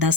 10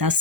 10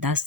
10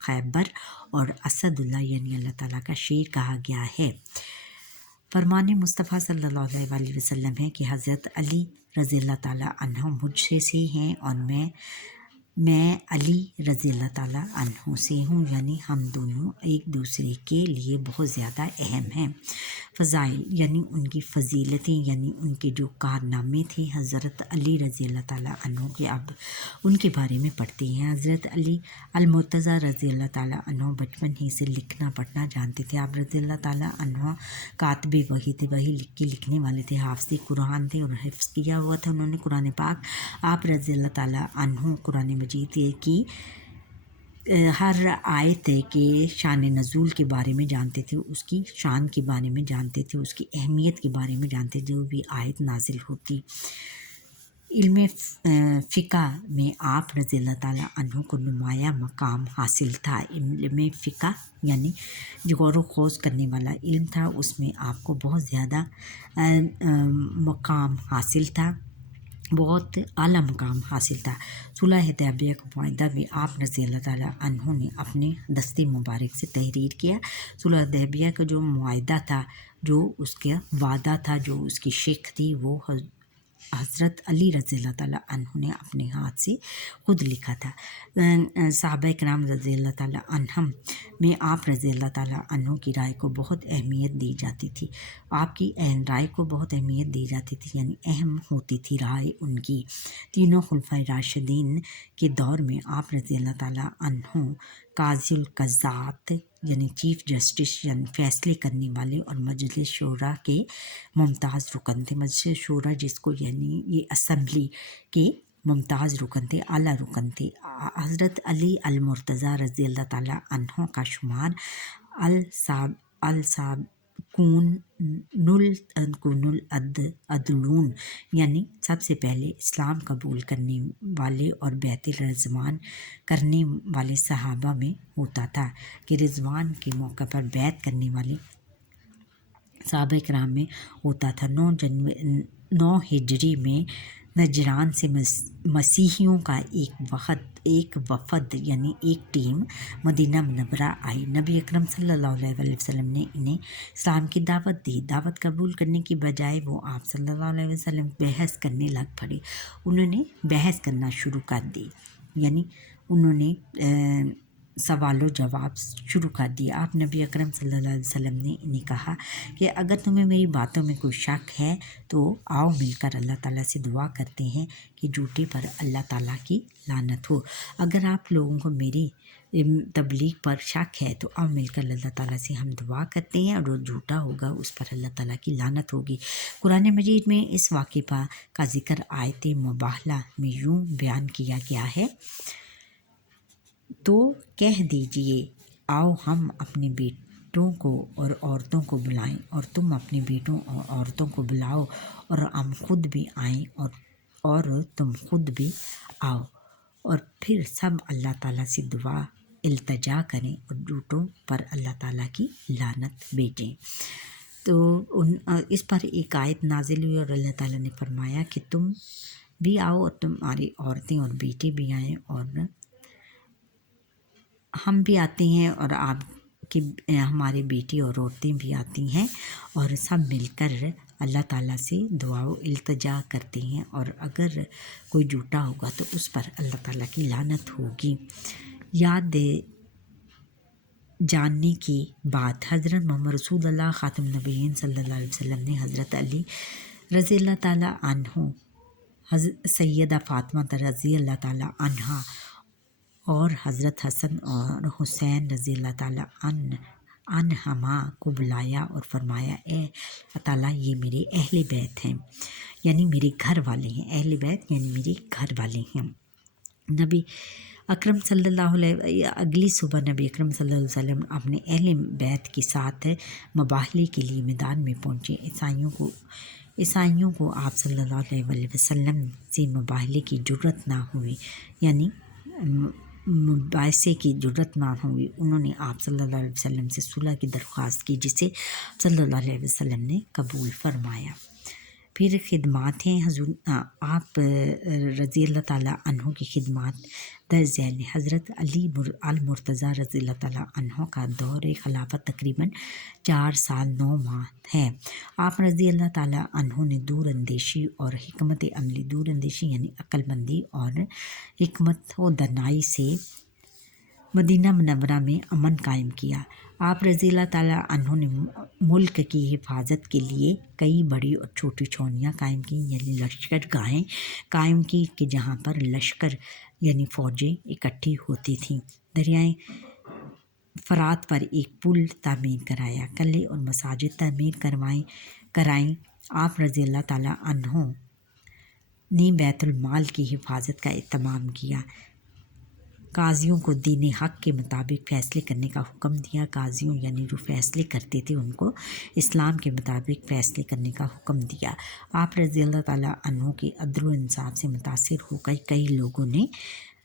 خیبر اور اسد اللہ یعنی اللہ تعالیٰ کا شیر کہا گیا ہے۔ فرمان مصطفیٰ صلی اللہ علیہ وسلم ہے کہ حضرت علی رضی اللہ تعالیٰ عنہ مجھ سے ہیں اور میں علی رضی اللہ تعالیٰ عنہ سے ہوں، یعنی ہم دونوں ایک دوسرے کے لیے بہت زیادہ اہم ہیں۔ فضائل یعنی ان کی فضیلتیں، یعنی ان کے جو کارنامے تھے حضرت علی رضی اللہ تعالیٰ عنہ کے، اب ان کے بارے میں پڑھتے ہیں۔ حضرت علی المرتضیٰ رضی اللہ تعالیٰ عنہ بچپن ہی سے لکھنا پڑھنا جانتے تھے۔ آپ رضی اللہ تعالیٰ عنہ کاتب وحی تھے، وحی لکھنے والے تھے، حافظ قرآن تھے اور حفظ کیا ہوا تھا انہوں نے قرآن پاک۔ آپ رضی اللہ تعالیٰ عنہ قرآن مجید کی ہر آیت کے شان نزول کے بارے میں جانتے تھے، اس کی شان کے بارے میں جانتے تھے، اس کی اہمیت کے بارے میں جانتے تھے، جو بھی آیت نازل ہوتی۔ علم فقہ میں آپ رضی اللہ تعالیٰ عنہ کو نمایاں مقام حاصل تھا۔ علم فقہ یعنی جو غور و خوض کرنے والا علم تھا، اس میں آپ کو بہت زیادہ مقام حاصل تھا، بہت اعلیٰ مقام حاصل تھا۔ صلح حدیبیہ کا معاہدہ بھی آپ رضی اللہ تعالیٰ عنہ نے اپنے دستے مبارک سے تحریر کیا۔ صلح حدیبیہ کا جو معاہدہ تھا، جو اس کا وعدہ تھا، جو اس کی شق تھی، وہ حضرت علی رضی اللہ تعالیٰ عنہ نے اپنے ہاتھ سے خود لکھا تھا۔ صحابہ کرام رضی اللہ تعالیٰ عنہم میں آپ رضی اللہ تعالیٰ عنہ کی رائے کو بہت اہمیت دی جاتی تھی، آپ کی رائے کو بہت اہمیت دی جاتی تھی، یعنی اہم ہوتی تھی رائے ان کی۔ تینوں خلفائے راشدین کے دور میں آپ رضی اللہ تعالیٰ عنہ قاضی القضات یعنی چیف جسٹس یعنی فیصلے کرنے والے اور مجلس شورا کے ممتاز رکن تھے۔ مجلس شورا جس کو یعنی یہ اسمبلی کے ممتاز رکن تھے، اعلیٰ رکن تھے۔ حضرت علی المرتضیٰ رضی اللہ تعالیٰ عنہ کا شمار السابقون العدلون یعنی سب سے پہلے اسلام قبول کرنے والے اور بیعت رضوان کرنے والے صحابہ میں ہوتا تھا، کہ رضوان کے موقع پر بیعت کرنے والے صحابہ کرام میں ہوتا تھا۔ 9 ہجری میں نجران سے مسیحیوں کا ایک وفد یعنی ایک ٹیم مدینہ منورہ آئی۔ نبی اکرم صلی اللہ علیہ وسلم نے انہیں اسلام کی دعوت دی۔ دعوت قبول کرنے کی بجائے وہ آپ صلی اللہ علیہ وسلم بحث کرنے لگ پڑے۔ انہوں نے بحث کرنا شروع کر دی، یعنی انہوں نے سوال و جواب شروع کر دیا۔ آپ نبی اکرم صلی اللہ علیہ وسلم نے انہیں کہا کہ اگر تمہیں میری باتوں میں کوئی شک ہے تو آؤ مل کر اللہ تعالیٰ سے دعا کرتے ہیں کہ جھوٹے پر اللہ تعالیٰ کی لعنت ہو۔ اگر آپ لوگوں کو میری تبلیغ پر شک ہے تو آؤ مل کر اللہ تعالیٰ سے ہم دعا کرتے ہیں، اور جو جھوٹا ہوگا اس پر اللہ تعالیٰ کی لعنت ہوگی۔ قرآن مجید میں اس واقعہ کا ذکر آیت مباہلہ میں یوں بیان کیا گیا ہے، تو کہہ دیجئے آؤ ہم اپنے بیٹوں کو اور عورتوں کو بلائیں اور تم اپنے بیٹوں اور عورتوں کو بلاؤ، اور ہم خود بھی آئیں اور تم خود بھی آؤ، اور پھر سب اللہ تعالیٰ سے دعا التجا کریں اور جھوٹوں پر اللہ تعالیٰ کی لعنت بھیجیں۔ تو اس پر ایک آیت نازل ہوئی اور اللہ تعالیٰ نے فرمایا کہ تم بھی آؤ اور تمہاری عورتیں اور بیٹے بھی آئیں، اور ہم بھی آتے ہیں اور آپ کی ہمارے بیٹی اور عورتیں بھی آتی ہیں، اور سب مل کر اللہ تعالیٰ سے دعا و التجا کرتے ہیں، اور اگر کوئی جھوٹا ہوگا تو اس پر اللہ تعالیٰ کی لعنت ہوگی۔ یاد جاننے کی بات، حضرت محمد رسول اللہ خاتم النبیین صلی اللہ علیہ وسلم نے حضرت علی رضی اللہ تعالیٰ عنہ، سیدہ فاطمہ رضی اللہ تعالیٰ عنہا اور حضرت حسن اور حسین رضی اللہ تعالیٰ عنہما کو بلایا اور فرمایا، اے اللہ تعالیٰ یہ میرے اہل بیت ہیں، یعنی میرے گھر والے ہیں۔ اہل بیت یعنی میرے گھر والے ہیں۔ نبی اکرم صلی اللہ علیہ اگلی صبح نبی اکرم صلی اللہ علیہ وسلم اپنے اہل بیت کے ساتھ مباہلے کے لیے میدان میں پہنچے۔ عیسائیوں کو آپ صلی اللہ علیہ وسلم سے مباہلے کی جرت نہ ہوئی، یعنی مباحثے کی جرت نہ ہوئی۔ انہوں نے آپ صلی اللہ علیہ وسلم سے صلح کی درخواست کی، جسے صلی اللہ علیہ وسلم نے قبول فرمایا۔ پھر خدمات ہیں حضور آپ رضی اللہ تعالیٰ عنہ کی خدمات درج ذیل ہیں۔ حضرت علی المرتضیٰ رضی اللہ تعالیٰ عنہ کا دور خلافت تقریباً 4 سال 9 ماہ ہے۔ آپ رضی اللہ تعالیٰ عنہ نے دور اندیشی اور حکمت عملی، دور اندیشی یعنی عقل مندی اور حکمت و دانائی سے مدینہ منورہ میں امن قائم کیا۔ آپ رضی اللہ تعالیٰ عنہ نے ملک کی حفاظت کے لیے کئی بڑی اور چھوٹی چھاؤنیاں قائم کیں، یعنی لشکر گاہیں قائم کی کہ جہاں پر لشکر یعنی فوجیں اکٹھی ہوتی تھیں۔ دریائے فرات پر ایک پل تعمیر کرایا، قلعے اور مساجد تعمیر کرائیں۔ آپ رضی اللہ تعالیٰ عنہ نے بیت المال کی حفاظت کا اہتمام کیا، قاضیوں کو دین حق کے مطابق فیصلے کرنے کا حکم دیا۔ قاضیوں یعنی جو فیصلے کرتے تھے ان کو اسلام کے مطابق فیصلے کرنے کا حکم دیا۔ آپ رضی اللہ تعالیٰ عنہ کے عدل و انصاف سے متاثر ہو کر کئی لوگوں نے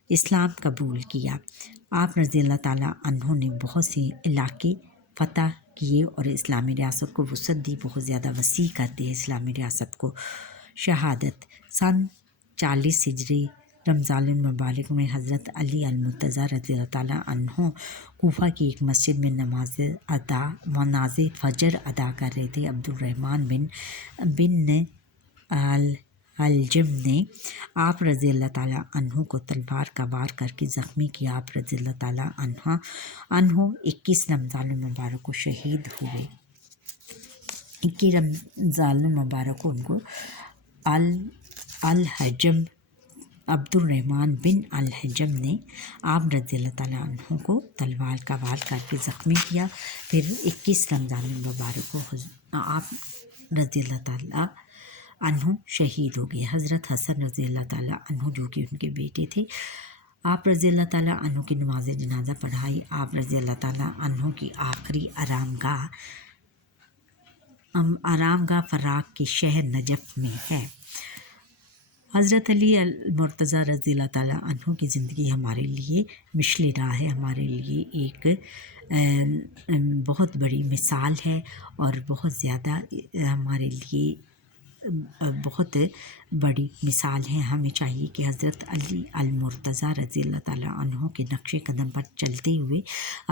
اسلام قبول کیا۔ آپ رضی اللہ تعالیٰ عنہ نے بہت سے علاقے فتح کیے اور اسلامی ریاست کو وسعت دی، بہت زیادہ وسیع کر دیا اسلامی ریاست کو۔ شہادت سن 40 ہجری رمضان المبارک میں حضرت علی المرتضیٰ رضی اللہ تعالیٰ عنہ کوفہ کی ایک مسجد میں نماز فجر ادا کر رہے تھے۔ عبد الرحمن بن الجم نے آپ رضی اللہ تعالیٰ عنہ کو تلوار کا وار کر کے زخمی کیا۔ آپ رضی اللہ تعالیٰ عنہ 21 رمضان المبارک کو شہید ہوئے۔ 21 رمضان المبارک کو ان کو الحجم عبد الرحمن بن الحجم نے آپ رضی اللہ تعالیٰ عنہ کو تلوار کا وار کر کے زخمی کیا۔ پھر 21 رمضان المبارک کو آپ رضی اللہ تعالیٰ عنہ شہید ہو گئے۔ حضرت حسن رضی اللہ تعالیٰ عنہ جو کہ ان کے بیٹے تھے، آپ رضی اللہ تعالیٰ عنہ کی نماز جنازہ پڑھائی۔ آپ رضی اللہ تعالیٰ عنہ کی آخری آرام گاہ فراق کے شہر نجف میں ہے۔ حضرت علی المرتضیٰ رضی اللہ تعالیٰ عنہ کی زندگی ہمارے لیے مشل راہ ہے، ہمارے لیے ایک بہت بڑی مثال ہے اور بہت زیادہ ہمارے لیے بہت بڑی مثال ہے۔ ہمیں چاہیے کہ حضرت علی المرتضیٰ رضی اللہ تعالیٰ عنہ کے نقش قدم پر چلتے ہوئے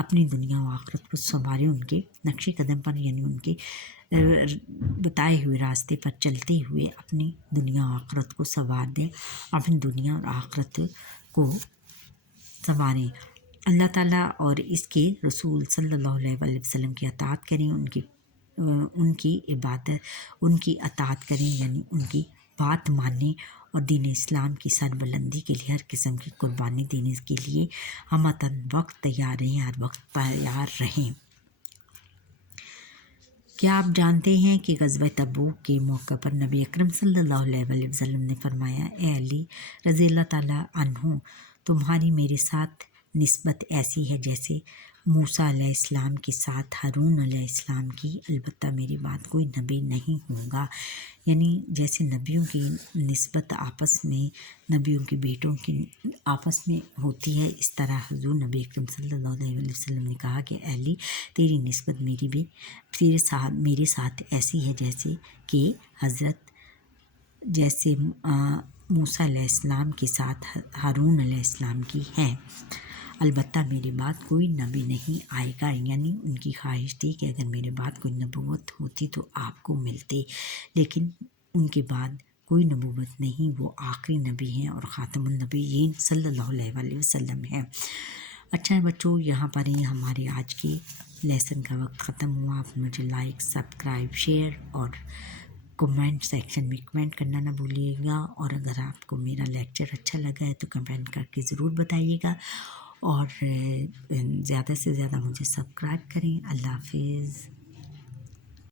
اپنی دنیا و آخرت کو سنواریں، ان کے نقش قدم پر یعنی ان کے بتائے ہوئے راستے پر چلتے ہوئے اپنی دنیا و آخرت کو سنوار دیں، اپنی دنیا اور آخرت کو سنواریں۔ اللہ تعالیٰ اور اس کے رسول صلی اللہ علیہ وسلم کی اطاعت کریں، ان کی عبادت، ان کی اطاعت کریں یعنی ان کی بات مانیں، اور دین اسلام کی سربلندی کے لیے ہر قسم کی قربانی دینے کے لیے ہمتاً وقت تیار رہیں، ہر وقت تیار رہیں۔ کیا آپ جانتے ہیں کہ غزوہ تبوک کے موقع پر نبی اکرم صلی اللہ علیہ وسلم نے فرمایا، اے علی رضی اللہ تعالیٰ عنہ، تمہاری میرے ساتھ نسبت ایسی ہے جیسے موسیٰ علیہ السلام کے ساتھ ہارون علیہ السلام کی، البتہ میرے بعد کوئی نبی نہیں ہوگا۔ یعنی جیسے نبیوں کی نسبت آپس میں، نبیوں کے بیٹوں کی آپس میں ہوتی ہے، اس طرح حضور نبی اکرم صلی اللہ علیہ وسلم نے کہا کہ علی تیری نسبت میرے ساتھ ایسی ہے جیسے کہ جیسے موسیٰ علیہ السلام کے ساتھ ہارون علیہ السلام کی ہیں، البتہ میرے بعد کوئی نبی نہیں آئے گا۔ یعنی ان کی خواہش تھی کہ اگر میرے بعد کوئی نبوت ہوتی تو آپ کو ملتے، لیکن ان کے بعد کوئی نبوت نہیں، وہ آخری نبی ہیں اور خاتم النبیین صلی اللہ علیہ وسلم ہیں۔ اچھا بچوں، یہاں پر ہی ہمارے آج کے لیسن کا وقت ختم ہوا۔ آپ مجھے لائک، سبسکرائب، شیئر اور کمنٹ سیکشن میں کمنٹ کرنا نہ بھولیے گا، اور اگر آپ کو میرا لیکچر اچھا لگا ہے تو کمنٹ کر کے ضرور بتائیے گا، اور زیادہ سے زیادہ مجھے سبسکرائب کریں۔ اللہ حافظ۔